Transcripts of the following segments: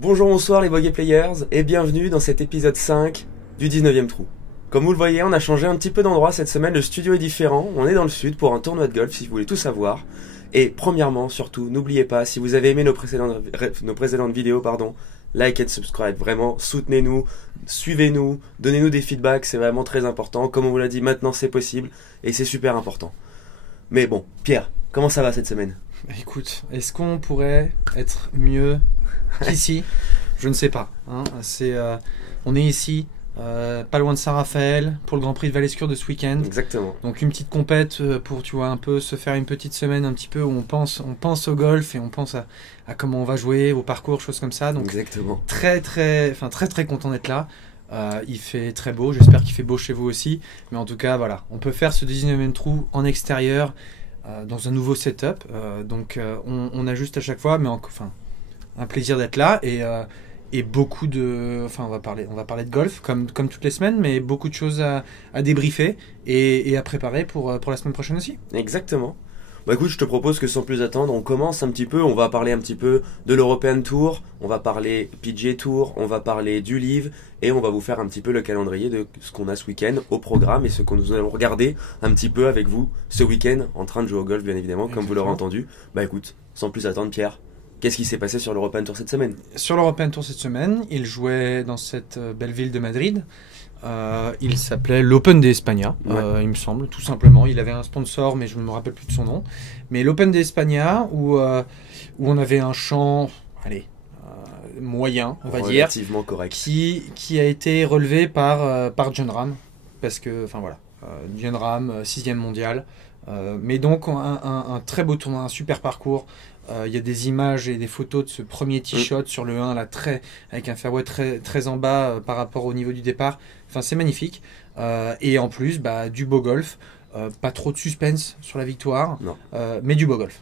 Bonjour, bonsoir les Bogey Players et bienvenue dans cet épisode 5 du 19e trou. Comme vous le voyez, on a changé un petit peu d'endroit cette semaine, le studio est différent, on est dans le sud pour un tournoi de golf si vous voulez tout savoir. Et premièrement, surtout, n'oubliez pas, si vous avez aimé nos précédentes vidéos, like et subscribe, vraiment, soutenez-nous, suivez-nous, donnez-nous des feedbacks, c'est vraiment très important. Comme on vous l'a dit, maintenant c'est possible et c'est super important. Mais bon, Pierre, comment ça va cette semaine ? Écoute, est-ce qu'on pourrait être mieux qu'ici? Je ne sais pas. Hein. On est ici, pas loin de Saint-Raphaël, pour le Grand Prix de Val-Escure de ce week-end. Exactement. Donc une petite compète pour, tu vois, un peu se faire une petite semaine un petit peu où on pense au golf et on pense à comment on va jouer, au parcours, choses comme ça. Donc exactement. Très content d'être là. Il fait très beau, j'espère qu'il fait beau chez vous aussi. Mais en tout cas, voilà, on peut faire ce 19e trou en extérieur. Dans un nouveau setup, on ajuste à chaque fois, mais un plaisir d'être là et beaucoup de, on va parler de golf comme toutes les semaines, mais beaucoup de choses à débriefer et à préparer pour la semaine prochaine aussi. Exactement. Bah écoute, je te propose que sans plus attendre, on commence un petit peu, on va parler un petit peu de l'European Tour, on va parler PGA Tour, on va parler du Live et on va vous faire un petit peu le calendrier de ce qu'on a ce week-end au programme et ce que nous allons regarder un petit peu avec vous ce week-end en train de jouer au golf bien évidemment. Exactement. Comme vous l'aurez entendu. Bah écoute, sans plus attendre Pierre, qu'est-ce qui s'est passé sur l'European Tour cette semaine ? Sur l'European Tour cette semaine, il jouait dans cette belle ville de Madrid. Il s'appelait l'Open d'Espagne, il me semble, tout simplement. Il avait un sponsor, mais je ne me rappelle plus de son nom. Mais l'Open d'Espagne, où on avait un champ, moyen, on va dire, relativement correct, qui a été relevé par Jon Rahm, parce que, Jon Rahm, 6e mondial. Mais donc un très beau tournoi, un super parcours. Il y a des images et des photos de ce premier tee shot sur le 1 là, avec un fairway très en bas par rapport au niveau du départ. Enfin, c'est magnifique. Et en plus, du beau golf. Pas trop de suspense sur la victoire, mais du beau golf.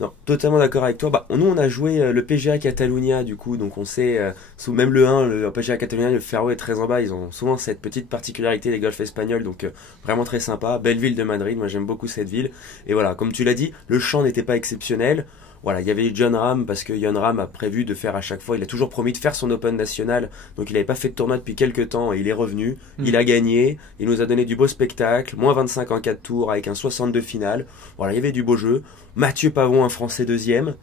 Non, totalement d'accord avec toi. Nous, on a joué le PGA Catalunya, du coup, donc on sait, même le 1, le PGA Catalunya, le fairway est très en bas. Ils ont souvent cette petite particularité des golfs espagnols, donc vraiment très sympa. Belle ville de Madrid, moi j'aime beaucoup cette ville. Et voilà, comme tu l'as dit, le champ n'était pas exceptionnel. Voilà, il y avait Jon Rahm parce que Jon Rahm a prévu de faire à chaque fois, il a toujours promis de faire son Open national, donc il n'avait pas fait de tournoi depuis quelques temps et il est revenu, il a gagné, il nous a donné du beau spectacle, moins 25 en 4 tours avec un 62 final, voilà, il y avait du beau jeu. Mathieu Pavon, un Français deuxième,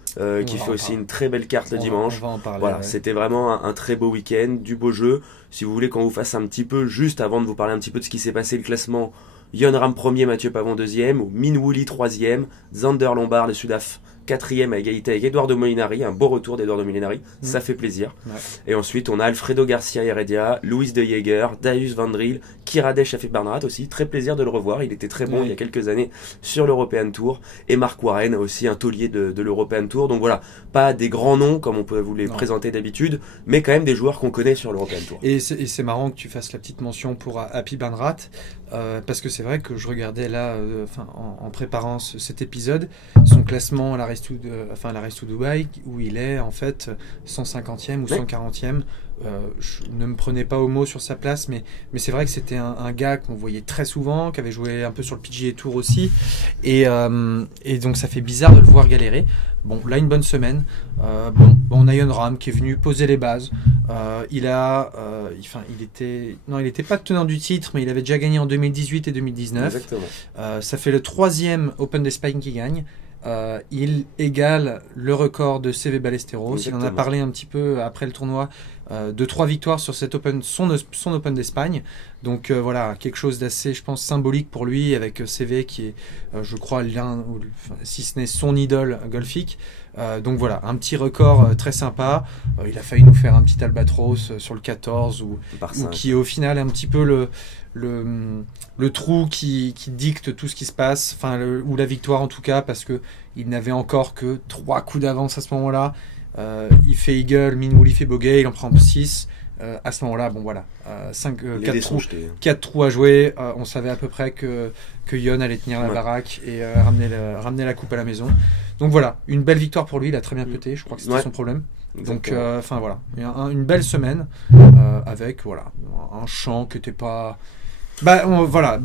qui fait aussi une très belle carte le dimanche. On va en parler, voilà, c'était vraiment un très beau week-end, du beau jeu. Si vous voulez qu'on vous fasse un petit peu, juste avant de vous parler un petit peu de ce qui s'est passé, le classement, Jon Rahm premier, Mathieu Pavon deuxième, Min Woo Lee troisième, Xander Lombard, le Sudaf, quatrième à égalité avec Eduardo Molinari, un beau retour d'Eduardo Molinari, ça fait plaisir. Ouais. Et ensuite on a Alfredo Garcia Heredia, Luis de Jaeger, Darius Van Driel, Kiradech Shafik Barnarat aussi, très plaisir de le revoir, il était très bon il y a quelques années sur l'European Tour, et Mark Warren aussi un taulier de l'European Tour, donc voilà, pas des grands noms comme on peut vous les présenter d'habitude, mais quand même des joueurs qu'on connaît sur l'European Tour. Et c'est marrant que tu fasses la petite mention pour Happy Barnarat, parce que c'est vrai que je regardais là, en préparant cet épisode, son classement à la Race to Dubai, où il est en fait 150e ou 140e. Je ne me prenais pas au mot sur sa place, mais c'est vrai que c'était un gars qu'on voyait très souvent, qui avait joué un peu sur le PGA Tour aussi, et donc ça fait bizarre de le voir galérer. Bon, là une bonne semaine. On a Jon Rahm qui est venu poser les bases. Il était pas tenant du titre, mais il avait déjà gagné en 2018 et 2019. Exactement. Ça fait le 3e Open d'Espagne qu'il gagne. Il égale le record de CV Ballesteros. Exactement. Il en a parlé un petit peu après le tournoi, de 3 victoires sur cet Open, son Open d'Espagne. Donc voilà, quelque chose d'assez, je pense, symbolique pour lui, avec CV qui est, je crois, si ce n'est son idole golfique. Donc voilà, un petit record très sympa. Il a failli nous faire un petit albatros sur le 14, ou qui est au final un petit peu le trou qui dicte tout ce qui se passe, ou la victoire en tout cas, parce que il n'avait encore que 3 coups d'avance à ce moment-là. Il fait eagle, Min Woo Lee fait bogey, il en prend 6. À ce moment-là, 4 trous à jouer. On savait à peu près que Jon allait tenir la baraque et ramener la coupe à la maison. Donc voilà, une belle victoire pour lui. Il a très bien puté, je crois que c'était son problème. Exactement. Donc voilà, une belle semaine avec un champ qui n'était pas Voilà,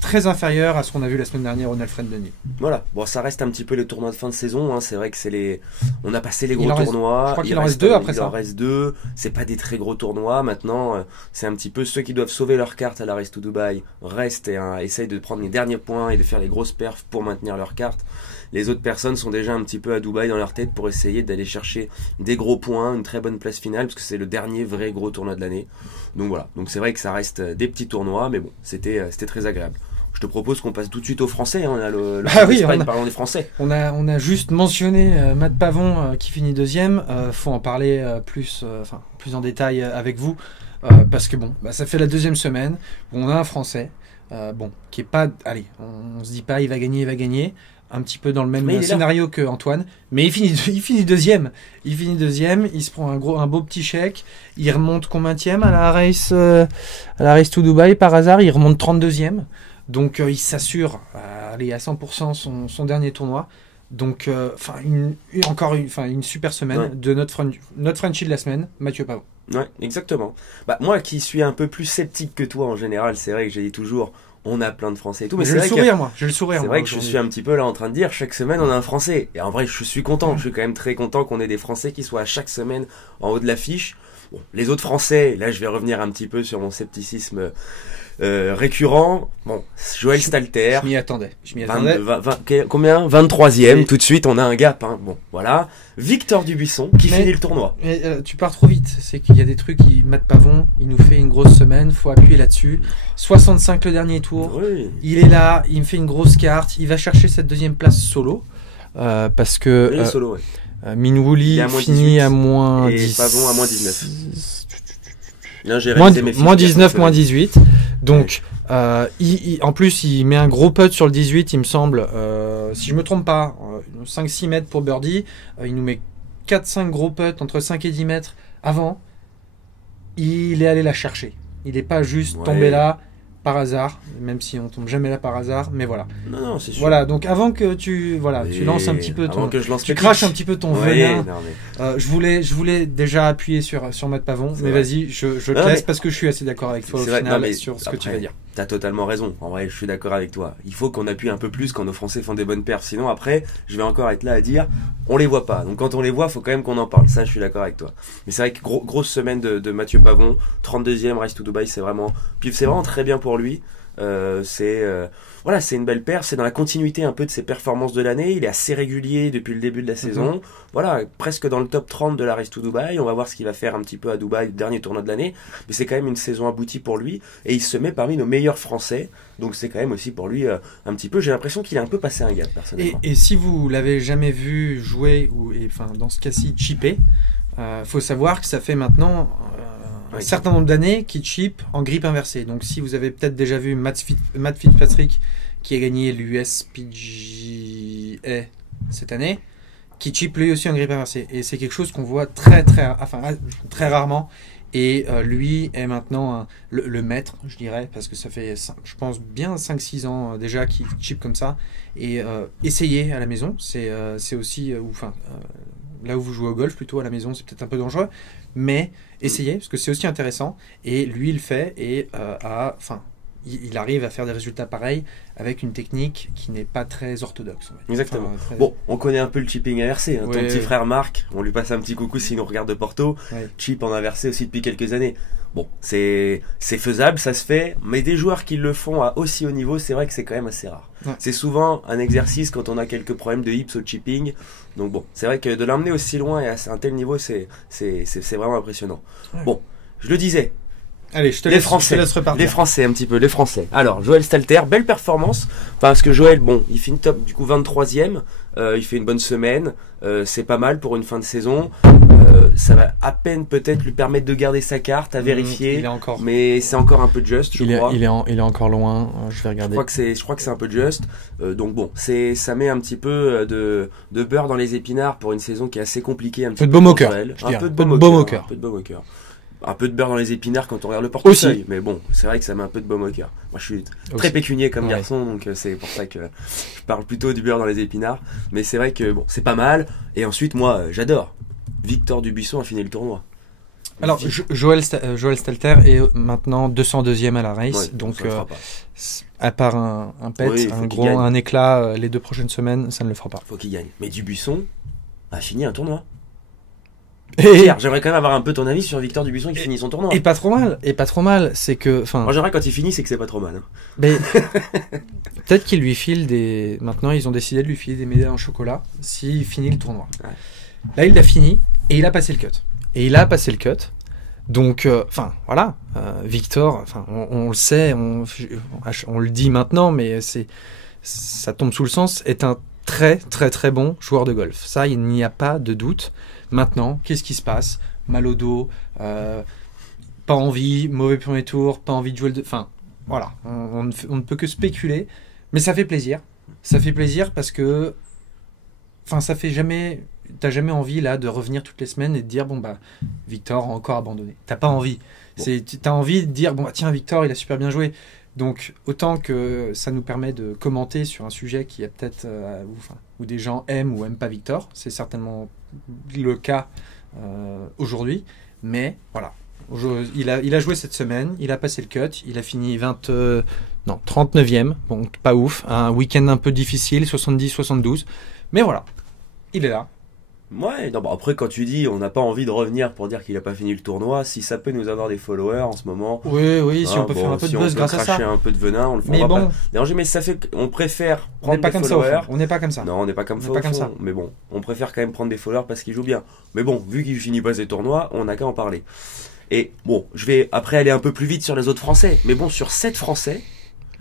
très inférieur à ce qu'on a vu la semaine dernière au Nelfred Denis. Voilà, bon, ça reste un petit peu les tournois de fin de saison, hein. C'est vrai que on a passé les gros tournois. Je crois qu'il en reste 2 après ça. Il en reste 2, c'est pas des très gros tournois. Maintenant, c'est un petit peu ceux qui doivent sauver leur carte à la Race to Dubai restent et essayent de prendre les derniers points et de faire les grosses perfs pour maintenir leur carte. Les autres personnes sont déjà un petit peu à Dubaï dans leur tête pour essayer d'aller chercher des gros points, une très bonne place finale, parce que c'est le dernier vrai gros tournoi de l'année. Donc voilà, donc c'est vrai que ça reste des petits tournois, mais bon, c'était très agréable. Je te propose qu'on passe tout de suite aux Français, hein. On a parlons des Français. On a juste mentionné Matt Pavon qui finit deuxième. Faut en parler plus en détail avec vous, parce que ça fait la deuxième semaine où on a un Français, qui est pas, allez, on se dit pas il va gagner. Un petit peu dans le même scénario que Antoine, mais il finit deuxième. Il se prend un beau petit chèque. Il remonte combienième à la race to Dubai par hasard. Il remonte 32e. Donc il s'assure à 100% son dernier tournoi. Donc une super semaine de notre Frenchie de la semaine, Mathieu Pavon. Ouais, exactement. Moi qui suis un peu plus sceptique que toi en général, c'est vrai que j'ai dit toujours on a plein de Français et tout, mais j'ai le sourire. C'est vrai que je suis un petit peu là en train de dire chaque semaine on a un Français. Et en vrai, je suis content. Je suis quand même très content qu'on ait des Français qui soient à chaque semaine en haut de l'affiche. Bon, les autres Français, là je vais revenir un petit peu sur mon scepticisme récurrent. Bon, Joël Stalter. Je m'y attendais. Combien 23e. Tout de suite, on a un gap. Hein. Bon, voilà. Victor Dubuisson qui finit le tournoi. Tu pars trop vite. C'est qu'il y a des trucs Matt Pavon, il nous fait une grosse semaine. Faut appuyer là-dessus. 65 le dernier tour. Oui. Il est là. Il me fait une grosse carte. Il va chercher cette deuxième place solo. Parce que solo, Minwouli finit à moins 10. Et Pavon à moins 19. Moins 19, moins 18. Donc, en plus, il met un gros putt sur le 18, il me semble. Si je me trompe pas, 5-6 mètres pour birdie. Il nous met 4-5 gros putts entre 5 et 10 mètres avant. Il est allé la chercher. Il n'est pas juste tombé là par hasard, même si on tombe jamais là par hasard, mais voilà. Non, c'est sûr. Voilà, donc avant que tu lances un petit peu tu craches un petit peu ton venin. Je voulais déjà appuyer sur Matt Pavon, mais vas-y, je te laisse parce que je suis assez d'accord avec toi au final sur ce que tu vas dire. T'as totalement raison. En vrai, je suis d'accord avec toi. Il faut qu'on appuie un peu plus quand nos Français font des bonnes perfs. Sinon, après, je vais encore être là à dire, on les voit pas. Donc, quand on les voit, faut quand même qu'on en parle. Ça, je suis d'accord avec toi. Mais c'est vrai que grosse semaine de Mathieu Pavon, 32e Race to Dubai, c'est vraiment très bien pour lui. C'est une belle perf, c'est dans la continuité un peu de ses performances de l'année, il est assez régulier depuis le début de la saison, voilà, presque dans le top 30 de la Race to Dubai, on va voir ce qu'il va faire un petit peu à Dubaï, le dernier tournoi de l'année, mais c'est quand même une saison aboutie pour lui, et il se met parmi nos meilleurs Français, donc c'est quand même aussi pour lui un petit peu, j'ai l'impression qu'il a un peu passé un gap personnellement. Et si vous l'avez jamais vu jouer, dans ce cas-ci chipper, faut savoir que ça fait maintenant... un certain nombre d'années qui chip en grip inversée. Donc si vous avez peut-être déjà vu Matt Fitzpatrick qui a gagné l'USPGA cette année, qui chip lui aussi en grip inversée. Et c'est quelque chose qu'on voit très rarement. Et lui est maintenant le maître, je dirais, parce que ça fait, je pense, bien 5-6 ans déjà qu'il chip comme ça. Et essayer à la maison, c'est aussi... là où vous jouez au golf, plutôt à la maison, c'est peut-être un peu dangereux, mais essayez, parce que c'est aussi intéressant. Et lui, il le fait, et il arrive à faire des résultats pareils avec une technique qui n'est pas très orthodoxe. Exactement. Bon, on connaît un peu le chipping inversé. Ton petit frère Marc, on lui passe un petit coucou s'il nous regarde de Porto. Chip en inversé aussi depuis quelques années. Bon, c'est faisable, ça se fait, mais des joueurs qui le font à aussi haut niveau, c'est vrai que c'est quand même assez rare. C'est souvent un exercice quand on a quelques problèmes de hips au chipping. Donc bon, c'est vrai que de l'emmener aussi loin et à un tel niveau, c'est vraiment impressionnant. Bon, je le disais. Allez, je te laisse repartir. Les Français, un petit peu, les Français. Alors, Joël Stalter, belle performance. Parce que Joël, il finit top, du coup, 23e. Il fait une bonne semaine. C'est pas mal pour une fin de saison. Ça va à peine peut-être lui permettre de garder sa carte, à vérifier. Mais c'est encore un peu juste, je crois. Il est encore loin. Je vais regarder. Je crois que c'est un peu juste. Donc bon, ça met un petit peu de beurre dans les épinards pour une saison qui est assez compliquée. Un peu de baume au cœur. Un peu de baume au cœur. Un peu de beurre dans les épinards quand on regarde le portefeuille. Mais bon, c'est vrai que ça met un peu de baume au cœur. Moi, je suis très pécunier comme garçon, donc c'est pour ça que je parle plutôt du beurre dans les épinards. Mais c'est vrai que bon, c'est pas mal. Et ensuite, moi, j'adore. Victor Dubuisson a fini le tournoi. Alors, Joël Stalter est maintenant 202e à la race, Ouais, donc à part un pet, oui, un éclat les 2 prochaines semaines, ça ne le fera pas. Faut qu'il gagne. Mais Dubuisson a fini un tournoi. Et Pierre, j'aimerais quand même avoir un peu ton avis sur Victor Dubuisson qui finit son tournoi. pas trop mal, c'est que... En général, quand il finit, c'est que c'est pas trop mal. Hein. Mais peut-être qu'il lui file des... Maintenant, ils ont décidé de lui filer des médailles en chocolat s'il finit le tournoi. Ouais. Là, il l'a fini et il a passé le cut. Donc, voilà, Victor, on le sait, on le dit maintenant, mais ça tombe sous le sens, est un très très très bon joueur de golf. Ça, il n'y a pas de doute. Maintenant, qu'est-ce qui se passe? Mal au dos, pas envie, mauvais premier tour, pas envie de jouer voilà, on ne peut que spéculer, mais ça fait plaisir. Ça fait plaisir parce que, ça fait jamais... T'as jamais envie là de revenir toutes les semaines et de dire Victor a encore abandonné. T'as pas envie. T'as envie de dire tiens, Victor il a super bien joué. Donc autant que ça nous permet de commenter sur un sujet qui a peut-être où des gens aiment ou aiment pas Victor. C'est certainement le cas aujourd'hui. Mais voilà, il a joué cette semaine, il a passé le cut, il a fini 39e. Bon, pas ouf, un week-end un peu difficile, 70-72. Mais voilà, il est là. Ouais, non, après quand tu dis on n'a pas envie de revenir pour dire qu'il a pas fini le tournoi, si ça peut nous avoir des followers en ce moment. Oui, si on peut faire un peu de buzz grâce à ça. Si on peut cracher un peu de venin, on le fera. Mais bon, pas déranger, mais ça fait qu'on préfère prendre des followers. On n'est pas comme ça. Non, on n'est pas comme ça. Mais bon, on préfère quand même prendre des followers parce qu'il joue bien. Mais bon, vu qu'il finit pas ses tournois, on n'a qu'à en parler. Et bon, je vais après aller un peu plus vite sur les autres Français. Mais bon, sur 7 Français,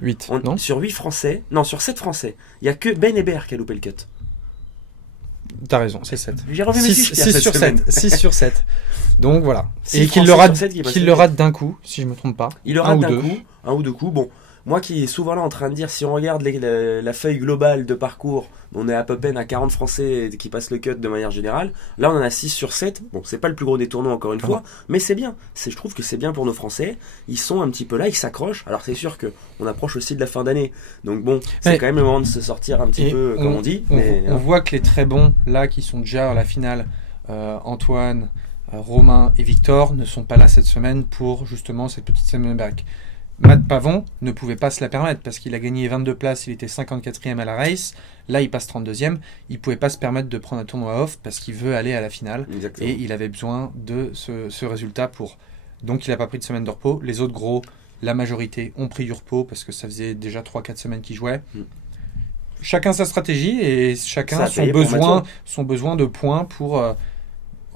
8, sur 8 Français, non, sur 7 Français, il y a que Ben Hébert qui a loupé le cut. T'as raison, c'est 7. J'ai revu mes fiches 6 sur 7. 6 sur 7. Donc voilà. Et qu'il le rate d'un coup, si je me trompe pas. Il le rate d'un coup, un ou deux coups. Bon, moi qui est souvent là en train de dire, si on regarde la feuille globale de parcours, on est à peu près à 40 Français qui passent le cut de manière générale. Là, on en a 6 sur 7. Bon, c'est pas le plus gros des tournois encore une fois, mais c'est bien. Je trouve que c'est bien pour nos Français. Ils sont un petit peu là, ils s'accrochent. Alors c'est sûr que on approche aussi de la fin d'année. Donc bon, c'est quand même le moment de se sortir un petit peu, comme on dit. On voit que les très bons, là, qui sont déjà à la finale, Antoine, Romain et Victor, ne sont pas là cette semaine pour justement cette petite semaine break. Matt Pavon ne pouvait pas se la permettre parce qu'il a gagné 22 places, il était 54e à la race. Là, il passe 32e. Il ne pouvait pas se permettre de prendre un tournoi off parce qu'il veut aller à la finale. Exactement. Et il avait besoin de ce résultat pour. Donc, il n'a pas pris de semaine de repos. Les autres gros, la majorité, ont pris du repos parce que ça faisait déjà 3-4 semaines qu'ils jouaient. Chacun sa stratégie et chacun son besoin de points pour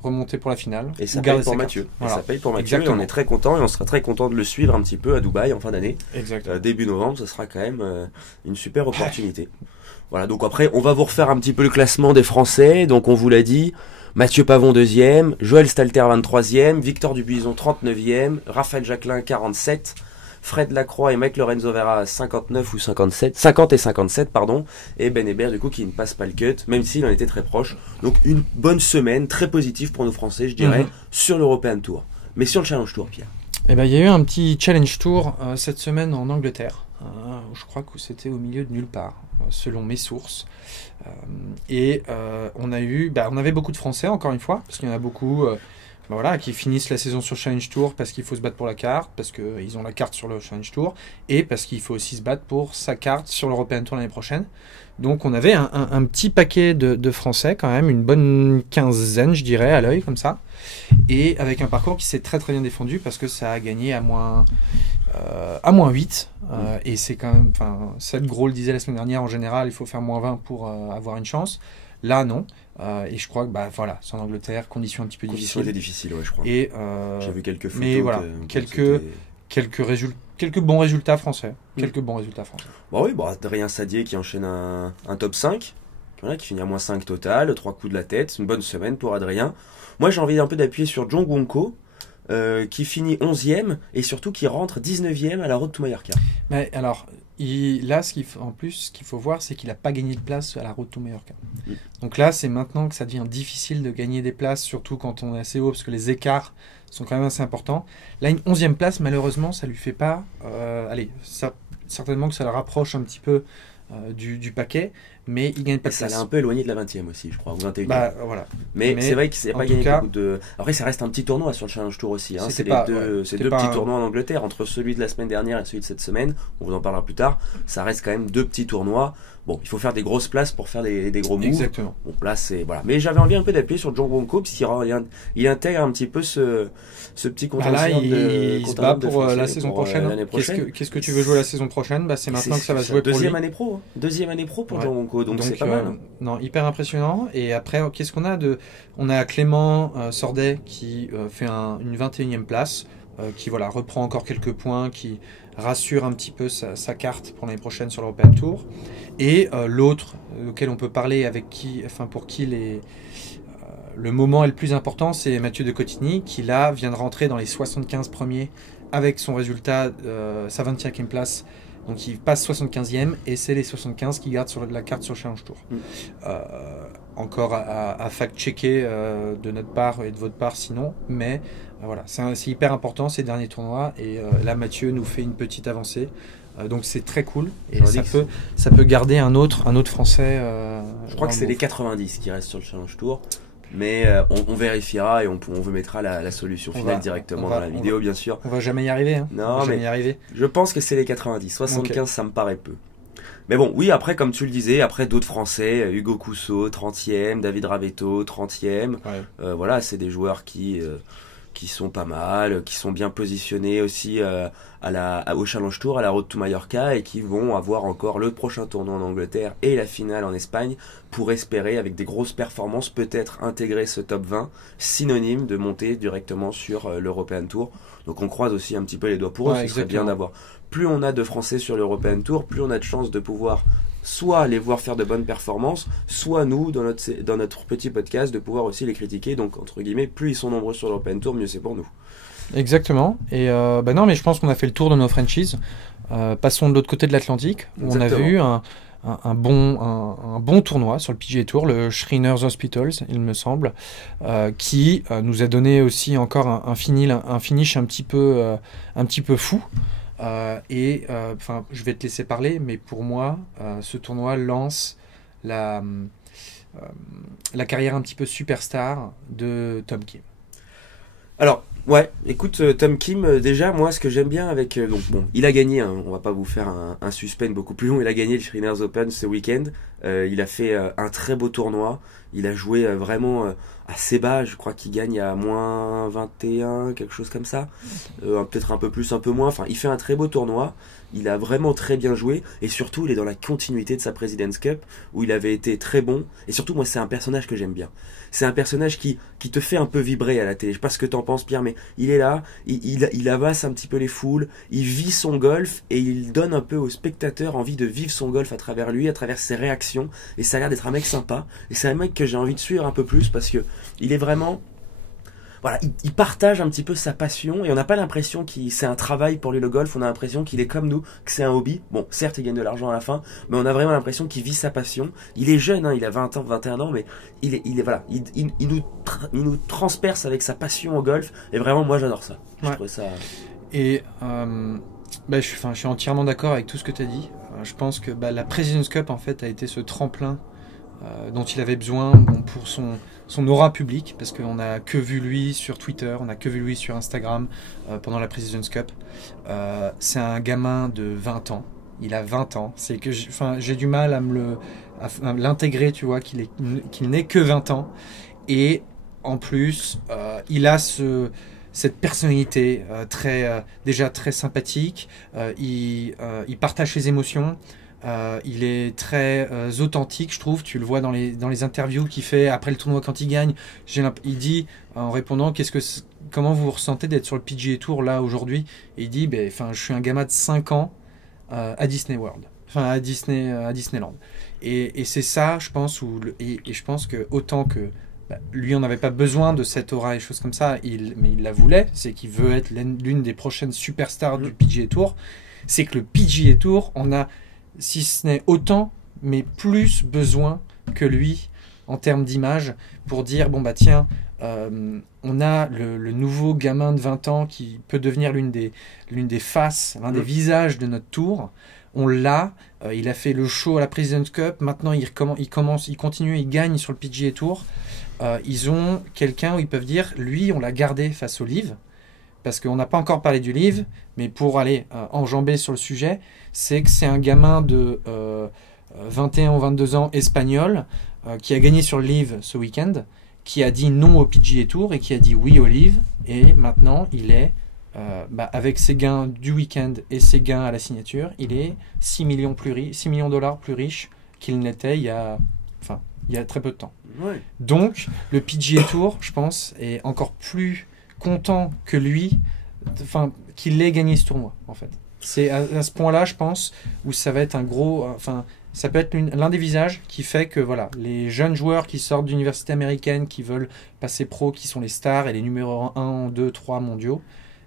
remonter pour la finale. Et ça paye pour Mathieu. Voilà. Et ça paye pour Mathieu. Et on est très content et on sera très content de le suivre un petit peu à Dubaï en fin d'année. Début novembre, ce sera quand même une super opportunité. Voilà, donc après, on va vous refaire un petit peu le classement des Français. Donc on vous l'a dit, Mathieu Pavon 2e, Joël Stalter 23e, Victor Dubuisson 39e, Raphaël Jacquelin 47, Fred Lacroix et Mike Lorenzo Vera 59 ou 57, 50 et 57 pardon, et Ben Hébert du coup qui ne passe pas le cut, même s'il en était très proche. Donc une bonne semaine, très positive pour nos Français, je dirais, sur l'European Tour. Mais sur le Challenge Tour, Pierre. Eh ben, il y a eu un petit Challenge Tour cette semaine en Angleterre. Je crois que c'était au milieu de nulle part, selon mes sources. On avait beaucoup de Français, encore une fois, parce qu'il y en a beaucoup qui finissent la saison sur Challenge Tour parce qu'il faut se battre pour la carte, parce qu'ils ont la carte sur le Challenge Tour, et parce qu'il faut aussi se battre pour sa carte sur l'European Tour l'année prochaine. Donc on avait un petit paquet de Français quand même, une bonne quinzaine je dirais à l'œil comme ça, et avec un parcours qui s'est très très bien défendu parce que ça a gagné à moins 8, et c'est quand même, Seth Gros le disait la semaine dernière, en général il faut faire moins 20 pour avoir une chance. Là non, et je crois que c'est en Angleterre, conditions un petit peu difficiles. Conditions difficiles, ouais, je crois. Et j'ai vu quelques photos. Mais voilà, quelques bons résultats français. Bon oui, Adrien Sadier qui enchaîne un top 5, qui finit à moins 5 total, 3 coups de la tête, une bonne semaine pour Adrien. Moi j'ai envie un peu d'appuyer sur John Wonko, qui finit 11e et surtout qui rentre 19e à la Road to Mallorca. Mais alors, ce qu'il faut voir, c'est qu'il n'a pas gagné de place à la Road to Mallorca. Donc là, c'est maintenant que ça devient difficile de gagner des places, surtout quand on est assez haut, parce que les écarts sont quand même assez importants. Là, une 11e place, malheureusement, ça lui fait pas... certainement que ça le rapproche un petit peu du paquet, mais il gagne pas Et de ça place. l'a un peu éloigné de la 20e aussi, je crois, ou 21e. Bah, voilà. Mais c'est vrai qu'il n'a en pas tout gagné cas, beaucoup de. Après, ça reste un petit tournoi sur le Challenge Tour aussi. Hein. C'était C'est pas- c'est c'était deux pas petits un- tournois en Angleterre, entre celui de la semaine dernière et celui de cette semaine. On vous en parlera plus tard. Ça reste quand même deux petits tournois. Bon, il faut faire des grosses places pour faire des gros moves. Exactement. Bon, là, c'est. Voilà. Mais j'avais envie un peu d'appuyer sur John Wonko, puisqu'il intègre un petit peu ce petit Bah là, contingent il se bat de pour Français la saison pour, prochaine. l'année prochaine. Qu'est-ce que tu veux jouer la saison prochaine? Bah, c'est maintenant que ça va se jouer pour lui. Deuxième année pro. Hein. Deuxième année pro pour Ouais. John Wonko, donc c'est pas mal. Hein. Non, hyper impressionnant. Et après, qu'est-ce qu'on a de... On a Clément Sordet qui fait une 21e place, qui voilà, reprend encore quelques points, qui rassure un petit peu sa carte pour l'année prochaine sur l'European Tour. Et l'autre, auquel on peut parler, pour qui le moment est le plus important, c'est Mathieu de Cotigny, qui là vient de rentrer dans les 75 premiers avec son résultat, sa 25e place. Donc il passe 75e et c'est les 75 qui gardent sur la carte sur le Challenge Tour. Encore à fact-checker de notre part et de votre part sinon, mais voilà, c'est hyper important ces derniers tournois et là Mathieu nous fait une petite avancée. Donc c'est très cool et ça peut garder un autre français. Je crois que c'est les 90 qui restent sur le Challenge Tour. Mais on vérifiera et on vous mettra la solution finale directement dans la vidéo, bien sûr. On va jamais y arriver. Hein. Non, mais je pense que c'est les 90. 75, okay. Ça me paraît peu. Mais bon, oui, après, comme tu le disais, après d'autres Français, Hugo Cousseau, 30e, David Ravetto, 30e. Ouais. Voilà, c'est des joueurs qui sont pas mal, qui sont bien positionnés aussi au Challenge Tour, à la Road to Mallorca, et qui vont avoir encore le prochain tournoi en Angleterre et la finale en Espagne pour espérer, avec des grosses performances, peut-être intégrer ce top 20, synonyme de monter directement sur l'European Tour. Donc on croise aussi un petit peu les doigts pour eux, ce serait bien d'avoir. Plus on a de Français sur l'European Tour, plus on a de chances de pouvoir soit les voir faire de bonnes performances, soit nous, dans notre petit podcast, de pouvoir aussi les critiquer. Donc, entre guillemets, plus ils sont nombreux sur l'Open Tour, mieux c'est pour nous. Exactement. Et non, mais je pense qu'on a fait le tour de nos franchises. Passons de l'autre côté de l'Atlantique, où on a vu un bon tournoi sur le PGA Tour, le Shriners Hospitals, il me semble, qui nous a donné aussi encore un finish un petit peu fou. Je vais te laisser parler, mais pour moi, ce tournoi lance la carrière un petit peu superstar de Tom Kim. Alors, ouais, écoute, Tom Kim, déjà, moi, ce que j'aime bien avec... donc, bon, il a gagné, hein, on va pas vous faire un suspense beaucoup plus long, il a gagné le Shriners Open ce week-end. Il a fait un très beau tournoi. Il a joué vraiment assez bas. Je crois qu'il gagne à moins 21, quelque chose comme ça. Peut-être un peu plus, un peu moins. Enfin, il fait un très beau tournoi. Il a vraiment très bien joué. Et surtout, il est dans la continuité de sa President's Cup, où il avait été très bon. Et surtout, moi, c'est un personnage que j'aime bien. C'est un personnage qui te fait un peu vibrer à la télé. Je sais pas ce que t'en penses, Pierre, mais il est là. Il avasse un petit peu les foules. Il vit son golf et il donne un peu aux spectateurs envie de vivre son golf à travers lui, à travers ses réactions. Et ça a l'air d'être un mec sympa. Et c'est un mec que j'ai envie de suivre un peu plus parce que il est vraiment... Voilà, il partage un petit peu sa passion et on n'a pas l'impression que c'est un travail pour lui le golf, on a l'impression qu'il est comme nous, que c'est un hobby. Bon, certes, il gagne de l'argent à la fin, mais on a vraiment l'impression qu'il vit sa passion. Il est jeune, hein, il a 20 ans, 21 ans, mais il nous transperce avec sa passion au golf et vraiment, moi, j'adore ça. Je trouve ça... Et je suis entièrement d'accord avec tout ce que tu as dit. Je pense que la President's Cup, en fait, a été ce tremplin dont il avait besoin pour son aura publique, parce qu'on n'a que vu lui sur Twitter, on n'a que vu lui sur Instagram pendant la President's Cup. C'est un gamin de 20 ans. Il a 20 ans. C'est que j'ai du mal à l'intégrer, tu vois, qu'il n'ait que 20 ans. Et en plus, il a cette personnalité déjà très sympathique. Il partage ses émotions. Il est très authentique, je trouve. Tu le vois dans les interviews qu'il fait après le tournoi quand il gagne. Il dit en répondant comment vous ressentez d'être sur le PGA Tour là aujourd'hui. Et il dit je suis un gamin de 5 ans à Disney World, à Disneyland. Et c'est ça, je pense, et je pense que autant que lui, on n'avait pas besoin de cette aura et choses comme ça, mais il la voulait. C'est qu'il veut être l'une des prochaines superstars du PGA Tour. C'est que le PGA Tour, on a, si ce n'est autant, mais plus besoin que lui en termes d'image pour dire tiens, on a le nouveau gamin de 20 ans qui peut devenir l'une des faces, l'un des visages de notre tour. on l'a. Il a fait le show à la President's Cup. Maintenant, il continue, il gagne sur le PGA Tour. Ils ont quelqu'un où ils peuvent dire, lui, on l'a gardé face au Live. Parce qu'on n'a pas encore parlé du Live, mais pour aller enjamber sur le sujet, c'est que c'est un gamin de 21 ou 22 ans espagnol qui a gagné sur le Live ce week-end, qui a dit non au PGA Tour et qui a dit oui au Live. Et maintenant, il est, avec ses gains du week-end et ses gains à la signature, il est 6 millions $ plus riche qu'il n'était il y a très peu de temps. Ouais. Donc, le PGA Tour, je pense, est encore plus content que lui, qu'il ait gagné ce tournoi, en fait. C'est à ce point-là, je pense, où ça va être un gros... ça peut être l'un des visages qui fait que voilà, les jeunes joueurs qui sortent d'université américaine, qui veulent passer pro, qui sont les stars et les numéros 1, 2, 3 mondiaux,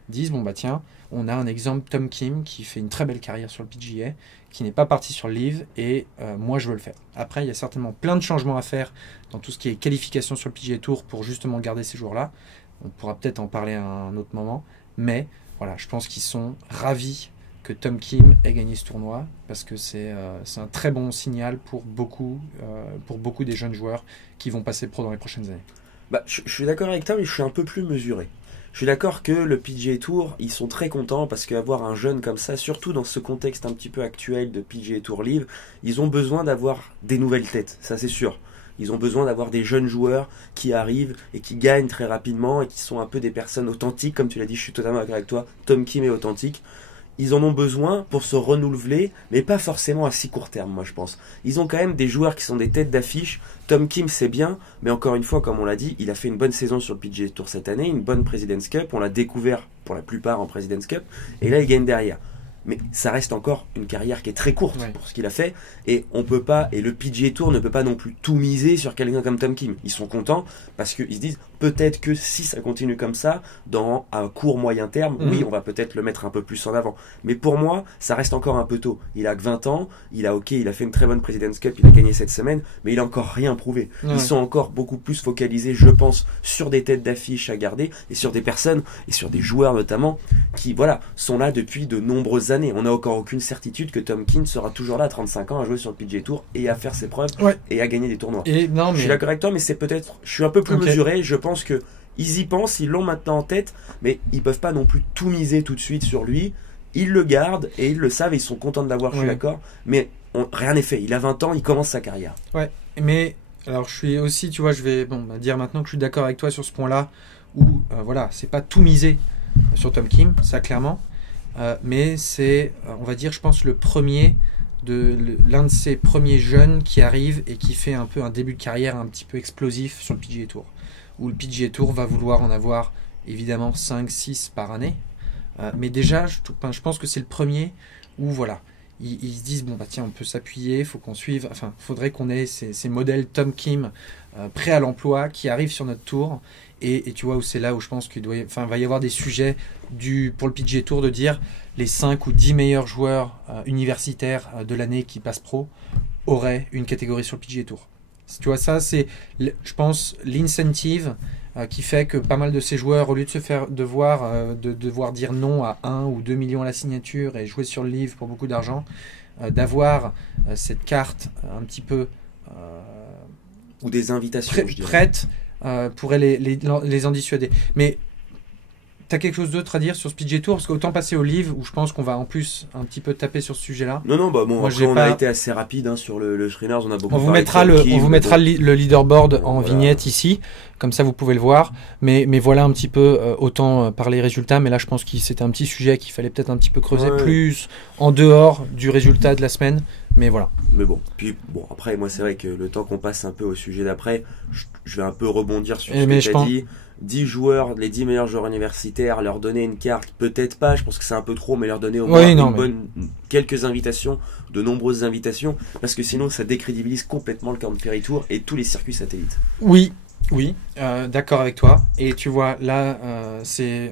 disent, bon bah tiens, on a un exemple, Tom Kim, qui fait une très belle carrière sur le PGA, qui n'est pas parti sur le Live, et moi je veux le faire. Après, il y a certainement plein de changements à faire dans tout ce qui est qualification sur le PGA Tour pour justement garder ces joueurs-là. On pourra peut-être en parler à un autre moment, mais voilà, je pense qu'ils sont ravis que Tom Kim ait gagné ce tournoi, parce que c'est un très bon signal pour beaucoup des jeunes joueurs qui vont passer pro dans les prochaines années. Je suis d'accord avec toi, mais je suis un peu plus mesuré. Je suis d'accord que le PGA Tour, ils sont très contents parce qu'avoir un jeune comme ça, surtout dans ce contexte un petit peu actuel de PGA Tour Live, ils ont besoin d'avoir des nouvelles têtes, ça c'est sûr. Ils ont besoin d'avoir des jeunes joueurs qui arrivent et qui gagnent très rapidement et qui sont un peu des personnes authentiques. Comme tu l'as dit, je suis totalement d'accord avec toi, Tom Kim est authentique. Ils en ont besoin pour se renouveler, mais pas forcément à si court terme, moi je pense. Ils ont quand même des joueurs qui sont des têtes d'affiche. Tom Kim, c'est bien, mais encore une fois, comme on l'a dit, il a fait une bonne saison sur le PGA Tour cette année, une bonne President's Cup. On l'a découvert pour la plupart en President's Cup, et là il gagne derrière. Mais ça reste encore une carrière qui est très courte pour ce qu'il a fait, et on peut pas, et le PGA Tour ne peut pas non plus tout miser sur quelqu'un comme Tom Kim. Ils sont contents parce qu'ils se disent peut-être que si ça continue comme ça, dans un court moyen terme, oui, on va peut-être le mettre un peu plus en avant. Mais pour moi, ça reste encore un peu tôt. Il a que 20 ans, il a fait une très bonne President's Cup, il a gagné cette semaine, mais il a encore rien prouvé. Ils sont encore beaucoup plus focalisés, je pense, sur des têtes d'affiche à garder, et sur des personnes, et sur des joueurs notamment, qui sont là depuis de nombreuses années. On n'a encore aucune certitude que Tom Kim sera toujours là à 35 ans à jouer sur le PGA Tour et à faire ses preuves et à gagner des tournois. Je suis d'accord avec toi, mais c'est peut-être, je suis un peu plus mesuré. Je pense que ils y pensent, ils l'ont maintenant en tête, mais ils peuvent pas non plus tout miser tout de suite sur lui. Ils le gardent et ils le savent, et ils sont contents de l'avoir, je suis d'accord, mais rien n'est fait. Il a 20 ans, il commence sa carrière. Ouais, mais alors je suis aussi, tu vois, je vais dire maintenant que je suis d'accord avec toi sur ce point-là, où c'est pas tout misé sur Tom Kim, ça clairement. Mais c'est, on va dire, je pense, l'un de ces premiers jeunes qui arrive et qui fait un peu un début de carrière un petit peu explosif sur le PGA Tour, où le PGA Tour va vouloir en avoir évidemment 5-6 par année, mais déjà je pense que c'est le premier où ils se disent tiens, on peut s'appuyer, faut qu'on suive, faudrait qu'on ait ces modèles Tom Kim prêts à l'emploi qui arrivent sur notre tour. Et tu vois, où c'est là où je pense qu'il va y avoir des sujets pour le PGA Tour, de dire les 5 ou 10 meilleurs joueurs universitaires de l'année qui passent pro auraient une catégorie sur le PGA Tour. Tu vois, ça c'est, je pense, l'incentive qui fait que pas mal de ces joueurs, au lieu de se faire devoir dire non à 1 ou 2 millions à la signature et jouer sur le livre pour beaucoup d'argent, d'avoir cette carte un petit peu ou des invitations prêtes pourrait les en dissuader. Mais tu as quelque chose d'autre à dire sur ce PGA Tour? Parce qu'autant passer au livre, où je pense qu'on va en plus un petit peu taper sur ce sujet-là. Non, on a été assez rapide sur le screeners, on a beaucoup on vous mettra le leaderboard en vignette ici, comme ça vous pouvez le voir. Mais voilà un petit peu, autant par les résultats, mais là je pense que c'était un petit sujet qu'il fallait peut-être un petit peu creuser plus en dehors du résultat de la semaine. Mais voilà. Mais après, moi c'est vrai que le temps qu'on passe un peu au sujet d'après, je vais un peu rebondir sur ce que tu as dit. 10 joueurs, les 10 meilleurs joueurs universitaires, leur donner une carte, peut-être pas, je pense que c'est un peu trop, mais leur donner au moins quelques invitations, de nombreuses invitations, parce que sinon ça décrédibilise complètement le Korn Ferry Tour et tous les circuits satellites. Oui, d'accord avec toi. Et tu vois, là,